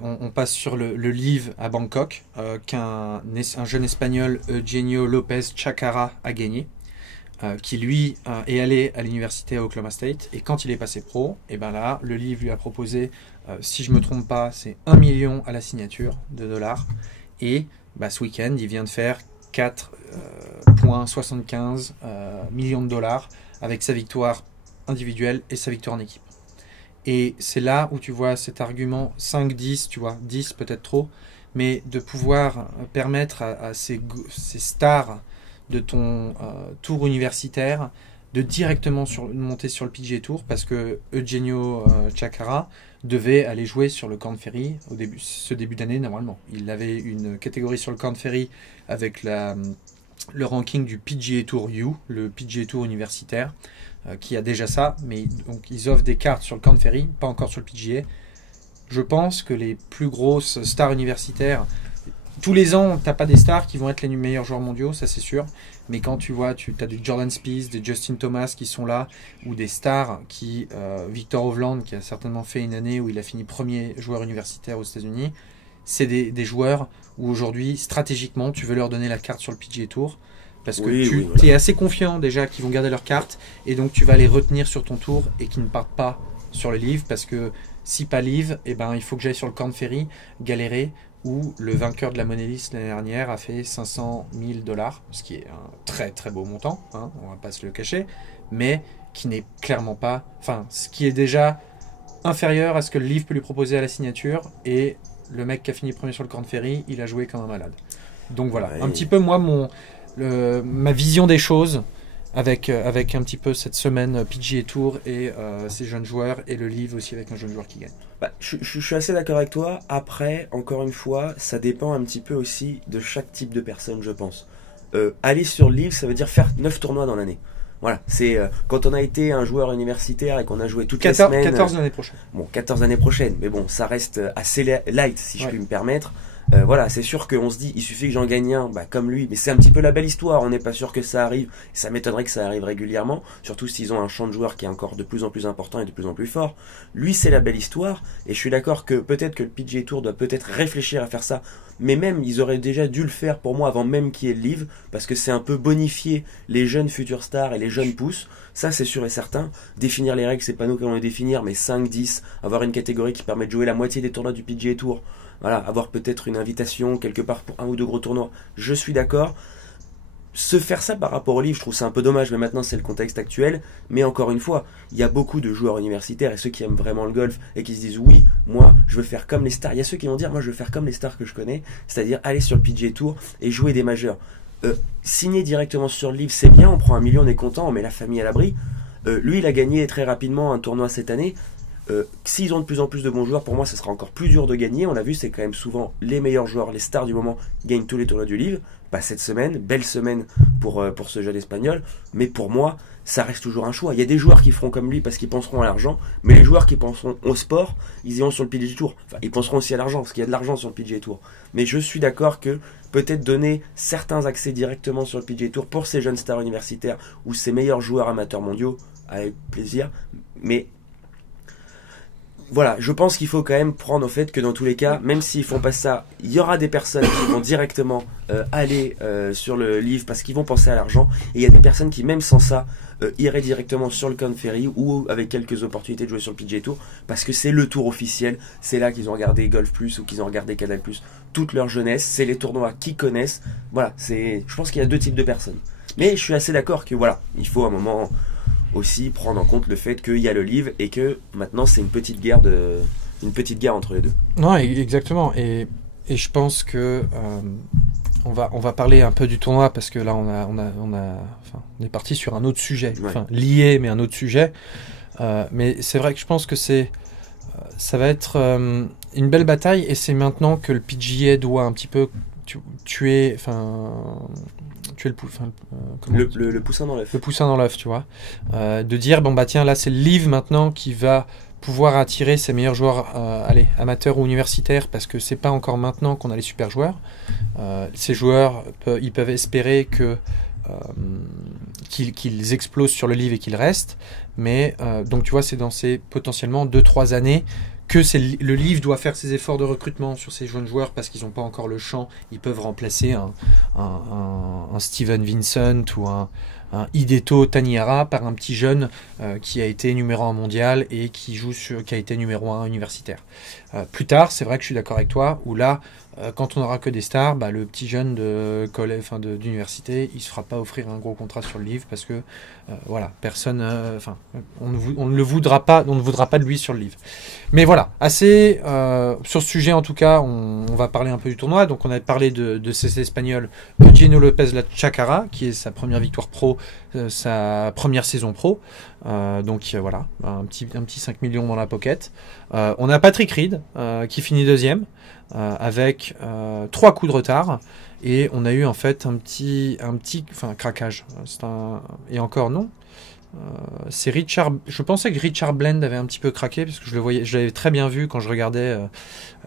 on passe sur le Live à Bangkok, qu'un jeune espagnol, Eugenio Lopez Chacarra, a gagné. Qui lui est allé à l'université à Oklahoma State, et quand il est passé pro, et ben là le Live lui a proposé, si je me trompe pas, c'est 1 million à la signature de $, et ce week-end il vient de faire $2,75 millions avec sa victoire individuelle et sa victoire en équipe. Et c'est là où tu vois cet argument 5-10, tu vois, 10 peut-être trop, mais de pouvoir permettre à ces stars de ton tour universitaire de directement monter sur le PGA Tour, parce que Eugenio Chacarra devait aller jouer sur le Korn Ferry ce début d'année normalement. Il avait une catégorie sur le Korn Ferry avec le ranking du PGA Tour U, le PGA Tour universitaire, qui a déjà ça, mais donc ils offrent des cartes sur le Korn Ferry, pas encore sur le PGA. Je pense que les plus grosses stars universitaires, tous les ans, tu n'as pas des stars qui vont être les meilleurs joueurs mondiaux, ça c'est sûr. Mais quand tu vois, tu as du Jordan Spieth, des Justin Thomas qui sont là, ou des stars qui, Victor Hovland, qui a certainement fait une année où il a fini premier joueur universitaire aux États-Unis, c'est des joueurs où aujourd'hui, stratégiquement, tu veux leur donner la carte sur le PGA Tour. Parce que tu es assez confiant déjà qu'ils vont garder leur carte, et donc tu vas les retenir sur ton tour et qu'ils ne partent pas sur le Live, parce que si pas Live, eh ben, il faut que j'aille sur le Korn Ferry galérer, où le vainqueur de la Money List l'année dernière a fait $500 000, ce qui est un très très beau montant, hein, on va pas se le cacher, mais qui n'est clairement pas, enfin, ce qui est déjà inférieur à ce que le Live peut lui proposer à la signature, et le mec qui a fini premier sur le Korn Ferry, il a joué comme un malade. Donc voilà, un petit peu moi ma vision des choses avec un petit peu cette semaine PGA Tour et ces jeunes joueurs, et le Live aussi avec un jeune joueur qui gagne. Bah, je suis assez d'accord avec toi. Après, encore une fois, ça dépend un petit peu aussi de chaque type de personne, je pense. Aller sur le Live, ça veut dire faire 9 tournois dans l'année. Voilà, c'est quand on a été un joueur universitaire et qu'on a joué toutes les semaines. 14 l'année prochaine. Bon, 14 l'année prochaine, mais bon, ça reste assez light, si je puis me permettre. Voilà, c'est sûr qu'on se dit, il suffit que j'en gagne un, bah, comme lui, mais c'est un petit peu la belle histoire, on n'est pas sûr que ça arrive, ça m'étonnerait que ça arrive régulièrement, surtout s'ils ont un champ de joueurs qui est encore de plus en plus important et de plus en plus fort. Lui, c'est la belle histoire, et je suis d'accord que peut-être que le PGA Tour doit peut-être réfléchir à faire ça, mais même, ils auraient déjà dû le faire pour moi avant même qu'il y ait le Live, parce que c'est un peu bonifier les jeunes futurs stars et les jeunes pousses, ça c'est sûr et certain. Définir les règles, c'est pas nous qui allons les définir, mais 5, 10, avoir une catégorie qui permet de jouer la moitié des tournois du PGA Tour, voilà, avoir peut-être une invitation quelque part pour un ou deux gros tournois, je suis d'accord. Se faire ça par rapport au Live, je trouve ça un peu dommage, mais maintenant c'est le contexte actuel. Mais encore une fois, il y a beaucoup de joueurs universitaires et ceux qui aiment vraiment le golf et qui se disent oui, moi je veux faire comme les stars. Il y a ceux qui vont dire moi je veux faire comme les stars que je connais, c'est-à-dire aller sur le PGA Tour et jouer des majeurs. Signer directement sur le Live, c'est bien, on prend 1 million, on est content, on met la famille à l'abri. Lui, il a gagné très rapidement un tournoi cette année. S'ils ont de plus en plus de bons joueurs, pour moi, ça sera encore plus dur de gagner. On l'a vu, c'est quand même souvent les meilleurs joueurs, les stars du moment, gagnent tous les tournois du Live. Pas cette semaine, belle semaine pour ce jeune espagnol. Mais pour moi, ça reste toujours un choix. Il y a des joueurs qui feront comme lui parce qu'ils penseront à l'argent, mais les joueurs qui penseront au sport, ils iront sur le PGA Tour. Enfin, ils penseront aussi à l'argent, parce qu'il y a de l'argent sur le PGA Tour. Mais je suis d'accord que peut-être donner certains accès directement sur le PGA Tour pour ces jeunes stars universitaires ou ces meilleurs joueurs amateurs mondiaux, avec plaisir. Mais voilà, je pense qu'il faut quand même prendre au fait que dans tous les cas, même s'ils font pas ça, il y aura des personnes qui vont directement aller sur le Live parce qu'ils vont penser à l'argent, et il y a des personnes qui même sans ça iraient directement sur le Korn Ferry ou avec quelques opportunités de jouer sur le PGA Tour parce que c'est le tour officiel, c'est là qu'ils ont regardé Golf Plus ou qu'ils ont regardé Canal Plus toute leur jeunesse, c'est les tournois qu'ils connaissent. Voilà, je pense qu'il y a deux types de personnes. Mais je suis assez d'accord que voilà, il faut à un moment aussi prendre en compte le fait qu'il y a le Live et que maintenant c'est une petite guerre entre les deux. Non, exactement. Et je pense que on va parler un peu du tournoi parce que là on est parti sur un autre sujet, lié mais un autre sujet. Mais c'est vrai que je pense que ça va être une belle bataille, et c'est maintenant que le PGA doit un petit peu tuer le poussin dans l'œuf. Le poussin dans l'œuf, tu vois. De dire, bon bah tiens, là c'est le Live maintenant qui va pouvoir attirer ses meilleurs joueurs amateurs ou universitaires, parce que c'est pas encore maintenant qu'on a les super joueurs. Ces joueurs, ils peuvent espérer qu'ils explosent sur le Live et qu'ils restent. Mais donc tu vois, c'est dans ces potentiellement 2-3 années que le Live doit faire ses efforts de recrutement sur ces jeunes joueurs parce qu'ils n'ont pas encore le champ. Ils peuvent remplacer un Steven Vincent ou Hideto Tanihara par un petit jeune qui a été numéro 1 mondial et qui a été numéro 1 universitaire. Plus tard, c'est vrai que je suis d'accord avec toi, où là, quand on n'aura que des stars, le petit jeune de collège, d'université, il se fera pas offrir un gros contrat sur le livre parce que voilà, personne, on ne voudra pas de lui sur le livre. Mais voilà, assez sur ce sujet en tout cas, on va parler un peu du tournoi. Donc on a parlé de cet espagnol Eugenio López Chacarra, qui est sa première victoire pro, sa première saison pro. Donc voilà, un petit 5 millions dans la pocket. On a Patrick Reed qui finit deuxième. Avec 3 coups de retard et on a eu en fait un petit craquage. Et encore non. C'est Richard. Je pensais que Richard Blend avait un petit peu craqué parce que je l'avais très bien vu quand je regardais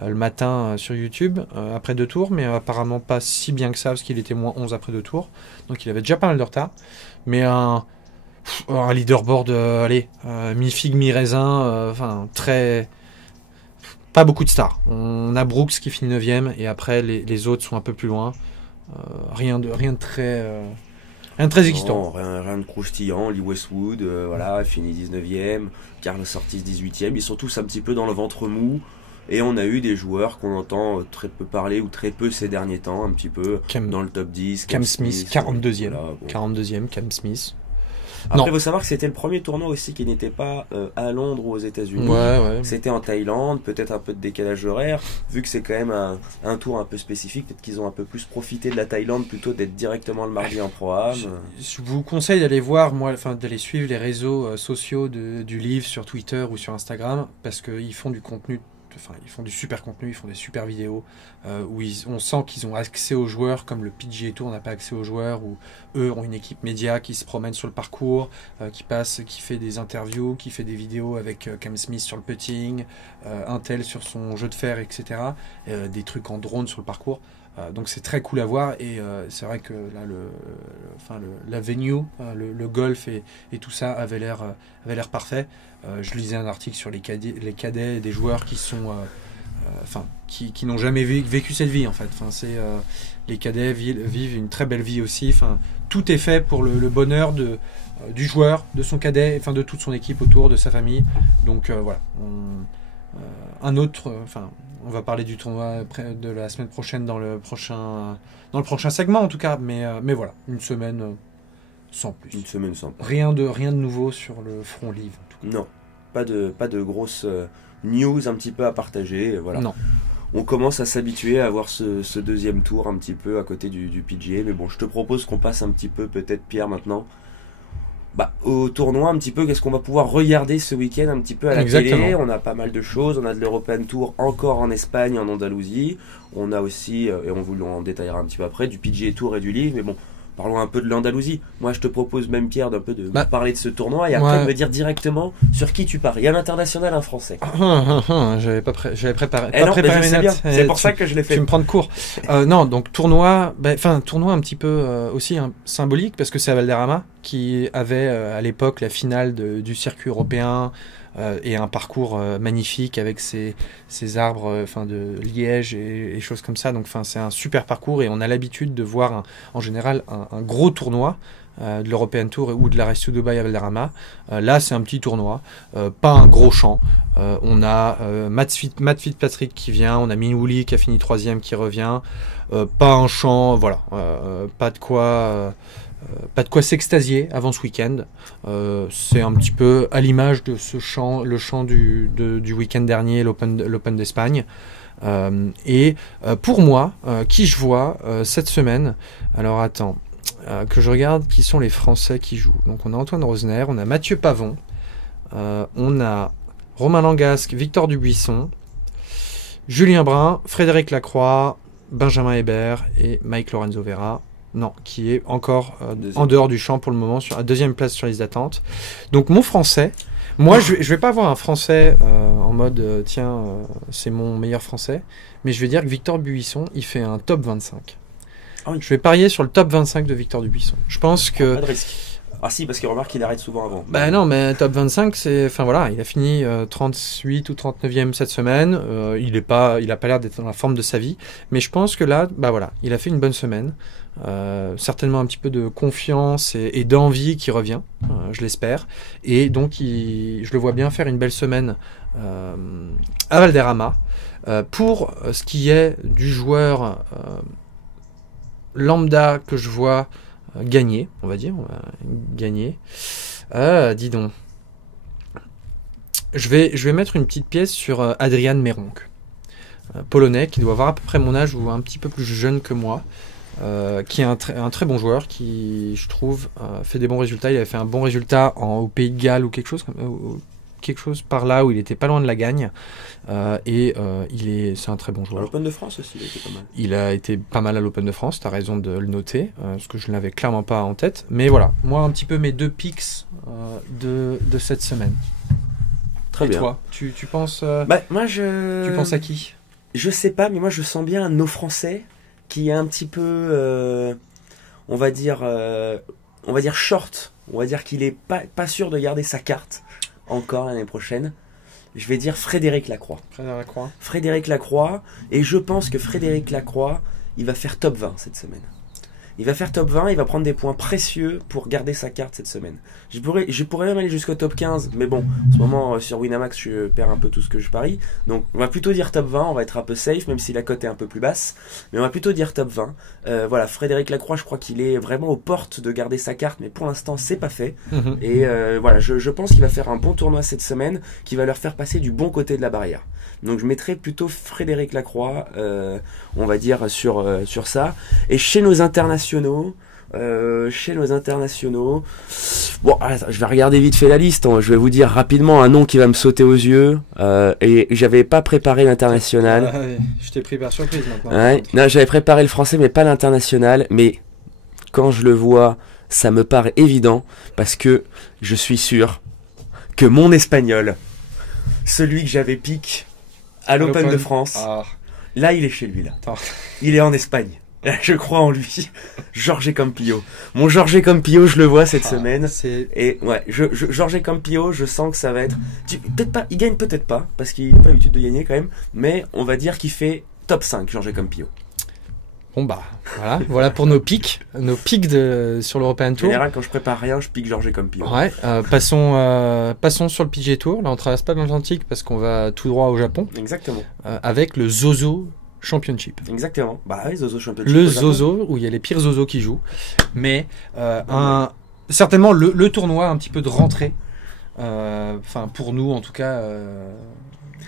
le matin sur YouTube après 2 tours, mais apparemment pas si bien que ça parce qu'il était moins 11 après 2 tours, donc il avait déjà pas mal de retard. Mais un leaderboard, mi-figue mi-raisin, très. Pas beaucoup de stars. On a Brooks qui finit 9ème et après les autres sont un peu plus loin. Rien de très excitant. Rien de croustillant. Lee Westwood, finit 19ème. Carlos Ortiz 18ème. Ils sont tous un petit peu dans le ventre mou. Et on a eu des joueurs qu'on entend très peu parler ou très peu ces derniers temps, un petit peu dans le top 10. Cam Smith, 42ème. 42ème, Cam Smith. Après, il faut savoir que c'était le premier tournoi aussi qui n'était pas à Londres ou aux États-Unis. Ouais. C'était en Thaïlande, peut-être un peu de décalage horaire. Vu que c'est quand même un tour un peu spécifique, peut-être qu'ils ont un peu plus profité de la Thaïlande plutôt d'être directement le mardi en Pro-Am. Je vous conseille d'aller voir, d'aller suivre les réseaux sociaux du livre sur Twitter ou sur Instagram parce qu'ils font du contenu. Ils font du super contenu, ils font des super vidéos où on sent qu'ils ont accès aux joueurs comme le PGA Tour n'a pas accès aux joueurs, où eux ont une équipe média qui se promène sur le parcours, qui fait des interviews, qui fait des vidéos avec Cam Smith sur le putting, un tel sur son jeu de fer, etc. Des trucs en drone sur le parcours. Donc c'est très cool à voir et c'est vrai que là la venue, le golf et tout ça avait l'air parfait. Je lisais un article sur les cadets des joueurs qui sont qui n'ont jamais vécu cette vie en fait. Les cadets vivent une très belle vie aussi. Tout est fait pour le bonheur du joueur, de son cadet, de toute son équipe autour, de sa famille. Donc voilà. On va parler du tournoi de la semaine prochaine dans le prochain segment en tout cas, mais voilà, une semaine sans plus. Une semaine sans plus. Rien de nouveau sur le front livre. En tout cas. Non, pas de grosses news un petit peu à partager. Voilà. Non. On commence à s'habituer à avoir ce deuxième tour un petit peu à côté du PGA, mais bon, je te propose qu'on passe un petit peu peut-être Pierre maintenant. Au tournoi un petit peu, qu'est-ce qu'on va pouvoir regarder ce week-end un petit peu à la télé. On a pas mal de choses, on a de l'European Tour encore en Espagne, en Andalousie, on a aussi, et on en détaillera un petit peu après, du PGA Tour et du livre, mais bon, parlons un peu de l'Andalousie. Moi je te propose même Pierre d'un peu de parler de ce tournoi et après de me dire directement sur qui tu pars. Il y a l'international, un français. J'avais préparé mes notes. C'est pour ça que je l'ai fait. Tu me prends de court. Non, donc tournoi un petit peu aussi symbolique parce que c'est à Valderrama qui avait à l'époque la finale du circuit européen et un parcours magnifique avec ses arbres de liège et choses comme ça. Donc c'est un super parcours et on a l'habitude de voir en général un gros tournoi de l'European Tour ou de la Race to Dubai à Valderrama. Là c'est un petit tournoi, pas un gros champ. On a Matt Fitzpatrick qui vient, on a Min Woo Lee qui a fini 3ème qui revient. Pas un champ, voilà, pas de quoi s'extasier avant ce week-end. C'est un petit peu à l'image de le champ du week-end dernier, l'Open d'Espagne. Et pour moi, qui je vois cette semaine, alors attends, que je regarde qui sont les Français qui jouent. Donc on a Antoine Rosner, on a Mathieu Pavon, on a Romain Langasque, Victor Dubuisson, Julien Brun, Frédéric Lacroix, Benjamin Hébert et Mike Lorenzo Vera. Non, qui est encore en dehors du champ pour le moment, à 2e place sur la liste d'attente. Donc mon français, moi je vais pas avoir un français en mode c'est mon meilleur français, mais je vais dire que Victor Dubuisson, il fait un top 25. Ah oui. Je vais parier sur le top 25 de Victor Dubuisson. Je pense que Ah si, parce qu'il remarque qu'il arrête souvent avant. Bah non, mais top 25, c'est... Enfin voilà, il a fini 38 ou 39e cette semaine. Il a pas l'air d'être dans la forme de sa vie. Mais je pense que là, bah voilà, il a fait une bonne semaine. Certainement un petit peu de confiance et d'envie qui revient, je l'espère. Et donc, je le vois bien faire une belle semaine à Valderrama. Pour ce qui est du joueur lambda que je vois gagner, on va dire, gagner. Dis donc. Je vais mettre une petite pièce sur Adrian Meronk, polonais, qui doit avoir à peu près mon âge ou un petit peu plus jeune que moi, qui est un très bon joueur, qui, je trouve, fait des bons résultats. Il avait fait un bon résultat au Pays de Galles ou quelque chose par là où il était pas loin de la gagne, c'est un très bon joueur. À l'Open de France aussi, il a été pas mal. Il a été pas mal à l'Open de France, t'as raison de le noter, parce que je ne l'avais clairement pas en tête. Mais voilà, moi un petit peu mes 2 picks de cette semaine. Très bien. Et toi, tu penses moi tu penses à qui? Je sais pas, mais moi je sens bien un de nos Français qui est un petit peu, on va dire short. On va dire qu'il est pas sûr de garder sa carte encore l'année prochaine. Je vais dire Frédéric Lacroix. Frédéric Lacroix. Et je pense que Frédéric Lacroix, il va faire top 20 cette semaine. Il va faire top 20, il va prendre des points précieux pour garder sa carte cette semaine. Je pourrais même aller jusqu'au top 15, mais bon, en ce moment sur Winamax, je perds un peu tout ce que je parie. Donc on va plutôt dire top 20, on va être un peu safe, même si la cote est un peu plus basse. Mais on va plutôt dire top 20. Voilà, Frédéric Lacroix, je crois qu'il est vraiment aux portes de garder sa carte, mais pour l'instant, c'est pas fait. Et voilà, je pense qu'il va faire un bon tournoi cette semaine, qui va leur faire passer du bon côté de la barrière. Donc je mettrai plutôt Frédéric Lacroix, on va dire, sur ça. Et chez nos internationaux, bon, attends, je vais regarder vite fait la liste, je vais vous dire rapidement un nom qui va me sauter aux yeux, et j'avais pas préparé l'international. Je t'ai pris par surprise maintenant. Ouais, non, j'avais préparé le français mais pas l'international, mais quand je le vois, ça me paraît évident, parce que je suis sûr que mon espagnol, celui que j'avais piqué à l'Open de France, là il est chez lui là. Attends. Il est en Espagne. Je crois en lui. Jorge Campillo. Mon Jorge Campillo, je le vois cette semaine. Et ouais, Jorge Campillo, je sens que ça va être... Peut-être pas, il gagne peut-être pas, parce qu'il n'a pas l'habitude de gagner quand même, mais on va dire qu'il fait top 5, Jorge Campillo. Bon bah, voilà pour nos pics sur l'European Tour. En général, quand je prépare rien, je pique Jorge Campillo. Ouais, passons sur le PGA Tour. Là, on traverse pas l'Atlantique parce qu'on va tout droit au Japon. Exactement. Avec le Zozo Championship. Exactement. Bah oui, Zozo Championship. Le Zozo, où il y a les pires Zozo qui jouent. Mais certainement le tournoi un petit peu de rentrée. Enfin, pour nous, en tout cas,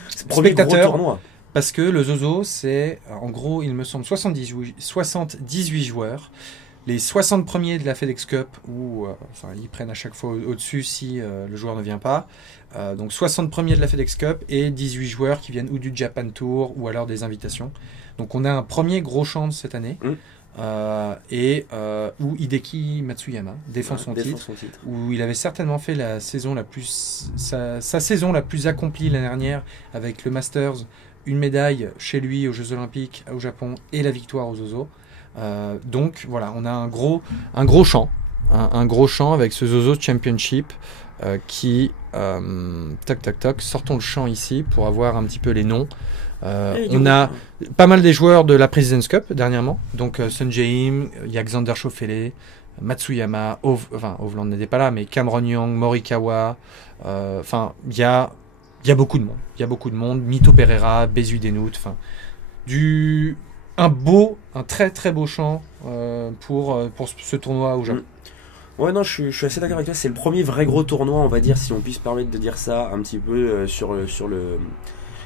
spectateurs. Tournoi. Parce que le Zozo, c'est, en gros, il me semble, 78 joueurs. Les 60 premiers de la FedEx Cup, où ils prennent à chaque fois au-dessus si le joueur ne vient pas. Donc 60 premiers de la FedEx Cup et 18 joueurs qui viennent ou du Japan Tour ou alors des invitations. Donc on a un premier gros chance cette année. Où Hideki Matsuyama défend son titre, où il avait certainement fait sa saison la plus accomplie l'année dernière avec le Masters, une médaille chez lui aux Jeux Olympiques au Japon et la victoire aux Zozo. Donc voilà, on a un gros champ, un gros champ avec ce Zozo Championship qui sortons le champ ici pour avoir un petit peu les noms. On a pas mal des joueurs de la President's Cup dernièrement, donc Sun Jae-im, il y a Xander Schauffele, Matsuyama, Hovland n'était pas là, mais Cameron Young, Morikawa, il y a beaucoup de monde, Mito Pereira, Bezu Denhout, un très très beau champ pour ce tournoi au Japon. Ouais, non, je suis assez d'accord avec toi. C'est le premier vrai gros tournoi, on va dire, si on puisse permettre de dire ça, un petit peu sur le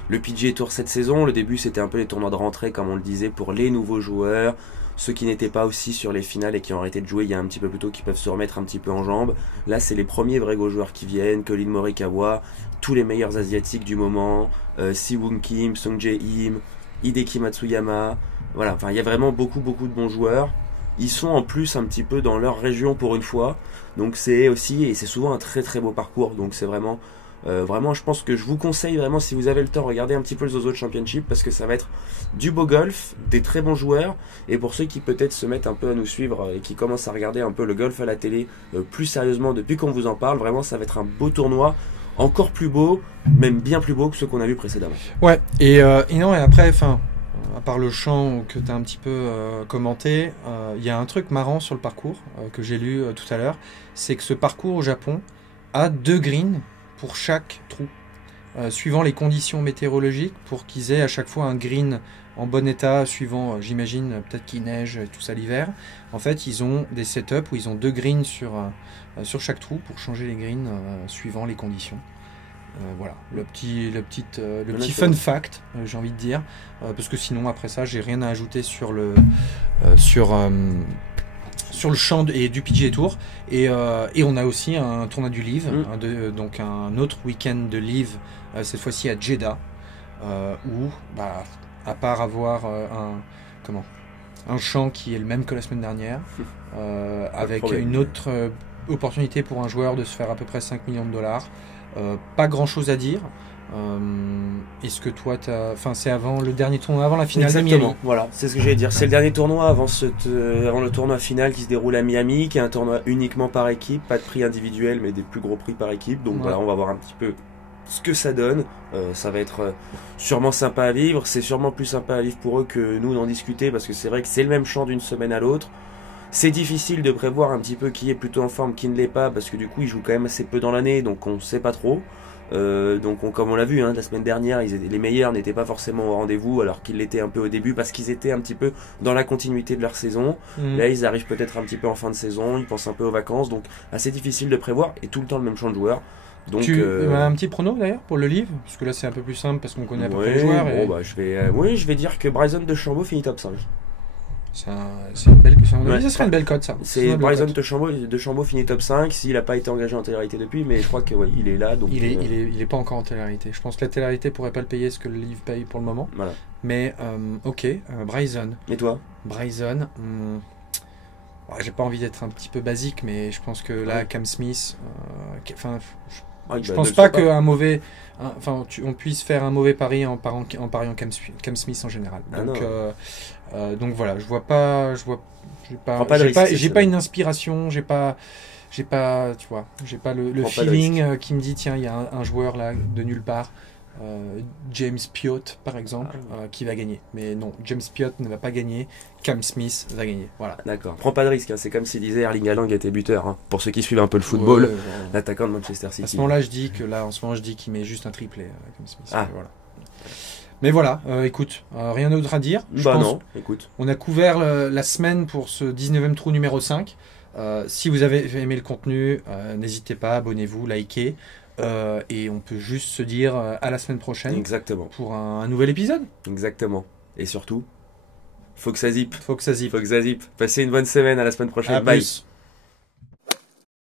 PGA Tour cette saison. Le début, c'était un peu les tournois de rentrée, comme on le disait, pour les nouveaux joueurs, ceux qui n'étaient pas aussi sur les finales et qui ont arrêté de jouer il y a un petit peu plus tôt, qui peuvent se remettre un petit peu en jambes. Là, c'est les premiers vrais gros joueurs qui viennent, Collin Morikawa, tous les meilleurs asiatiques du moment, Si-Woon Kim, Sung Jae-im, Hideki Matsuyama. Voilà, il y a vraiment beaucoup de bons joueurs. Ils sont en plus un petit peu dans leur région pour une fois, donc c'est aussi, et c'est souvent un très très beau parcours, donc c'est vraiment Vraiment, je pense que je vous conseille vraiment, si vous avez le temps, regardez un petit peu le Zozo Championship parce que ça va être du beau golf, des très bons joueurs. Et pour ceux qui peut-être se mettent un peu à nous suivre et qui commencent à regarder un peu le golf à la télé plus sérieusement depuis qu'on vous en parle, vraiment ça va être un beau tournoi, encore plus beau, même bien plus beau que ceux qu'on a vu précédemment. Ouais, et non, et après, enfin, à part le champ que tu as un petit peu commenté, il y a un truc marrant sur le parcours que j'ai lu tout à l'heure, c'est que ce parcours au Japon a 2 greens pour chaque trou, suivant les conditions météorologiques, pour qu'ils aient à chaque fois un green en bon état, suivant, j'imagine, peut-être qu'il neige et tout ça l'hiver. En fait, ils ont des setups où ils ont 2 greens sur chaque trou pour changer les greens suivant les conditions. Voilà, le petit fun fact, j'ai envie de dire, parce que sinon après ça, j'ai rien à ajouter sur le champ du PGA Tour, et on a aussi un tournoi du Live, donc un autre week-end de Live, cette fois-ci à Jeddah, où à part avoir un champ qui est le même que la semaine dernière, avec une autre opportunité pour un joueur de se faire à peu près 5 millions de dollars. Pas grand chose à dire. Est-ce que toi, c'est avant le dernier tournoi, avant la finale de Miami. Voilà, c'est ce que j'allais dire. C'est le dernier tournoi avant le tournoi final qui se déroule à Miami, qui est un tournoi uniquement par équipe, pas de prix individuel, mais des plus gros prix par équipe. Donc voilà, on va voir un petit peu ce que ça donne. Ça va être sûrement sympa à vivre. C'est sûrement plus sympa à vivre pour eux que nous d'en discuter, parce que c'est vrai que c'est le même champ d'une semaine à l'autre. C'est difficile de prévoir un petit peu qui est plutôt en forme, qui ne l'est pas, parce que du coup ils jouent quand même assez peu dans l'année, donc on ne sait pas trop. Comme on l'a vu la semaine dernière, les meilleurs n'étaient pas forcément au rendez-vous, alors qu'ils l'étaient un peu au début, parce qu'ils étaient un petit peu dans la continuité de leur saison. Là ils arrivent peut-être un petit peu en fin de saison, ils pensent un peu aux vacances, donc assez difficile de prévoir, et tout le temps le même champ de joueurs. Donc, tu as un petit prono d'ailleurs pour le livre, parce que là c'est un peu plus simple parce qu'on connaît à peu près les joueurs. Je vais dire que Bryson DeChambeau finit top 5. C'est une belle, ça serait une belle cote, ça. C'est Bryson DeChambeau finit top 5 s'il n'a pas été engagé en télé-réalité depuis, mais je crois que il est là. Donc il est pas encore en télé-réalité. Je pense que la télé-réalité pourrait pas le payer ce que le livre paye pour le moment. Voilà. Mais ok, Bryson. Et toi? Bryson. J'ai pas envie d'être un petit peu basique, mais je pense que là, Cam Smith. Je pense pas qu'un mauvais. On puisse faire un mauvais pari en pariant Cam Smith en général. Donc voilà, j'ai pas une inspiration, j'ai pas tu vois, j'ai pas le feeling qui me dit tiens, il y a un joueur là de nulle part, James Piot par exemple, qui va gagner. Mais non, James Piot ne va pas gagner, Cam Smith va gagner. Voilà. D'accord. Prends pas de risque, c'est comme s'il disait Erling Haaland était buteur. Pour ceux qui suivent un peu le football, l'attaquant de Manchester City. À ce moment-là, je dis qu'il met juste un triplé, Cam Smith. Voilà. Mais voilà, écoute, rien d'autre à dire. Écoute. On a couvert la semaine pour ce 19e trou numéro 5. Si vous avez aimé le contenu, n'hésitez pas, abonnez-vous, likez. Et on peut juste se dire à la semaine prochaine. Exactement. Pour un nouvel épisode. Exactement. Et surtout, faut que ça zip. Faut que ça zip. Passez une bonne semaine, à la semaine prochaine. Bye. Plus.